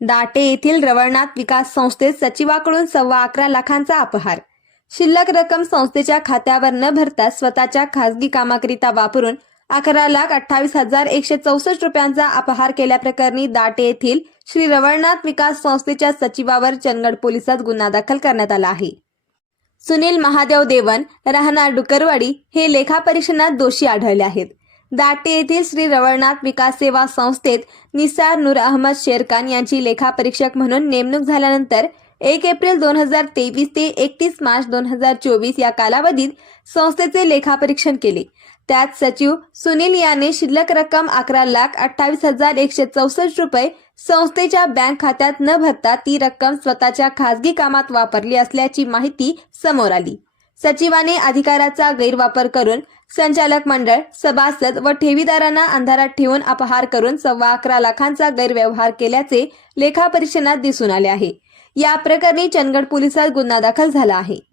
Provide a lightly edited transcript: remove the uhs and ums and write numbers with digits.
दाटे येथील रवळनाथ विकास संस्थेत सचिवाकडून 11.25 लाखांचा अपहार. शिल्लक रक्कम संस्थेच्या खात्यावर न भरता स्वतःच्या खासगी कामाकरिता वापरून 11,28,164 रुपयांचा अपहार केल्याप्रकरणी दाटे येथील श्री रवळनाथ विकास संस्थेच्या सचिवावर चंदगड पोलिसात गुन्हा दाखल करण्यात आला आहे. सुनील महादेव देवन राहणार डुकरवाडी हे लेखापरीक्षणात दोषी आढळले आहेत. दाटे येथील श्री रवळनाथ विकास सेवा संस्थेत निसार नूर अहमद शेरखान यांची लेखापरीक्षक म्हणून नेमणूक झाल्यानंतर 1 एप्रिल 2023 ते 31 मार्च 2024 या कालावधीत संस्थेचे लेखापरीक्षण केले. त्यात सचिव सुनील याने शिल्लक रक्कम 11,28,164 रुपये संस्थेच्या बँक खात्यात न भरता ती रक्कम स्वतःच्या खासगी कामात वापरली असल्याची माहिती समोर आली. सचिवाने अधिकाराचा गैरवापर करून संचालक मंडळ, सभासद व ठेवीदारांना अंधारात ठेवून अपहार करून 11.25 लाखांचा गैरव्यवहार केल्याचे लेखापरीक्षणात दिसून आले आहे. या प्रकरणी चंदगड पोलिसात गुन्हा दाखल झाला आहे.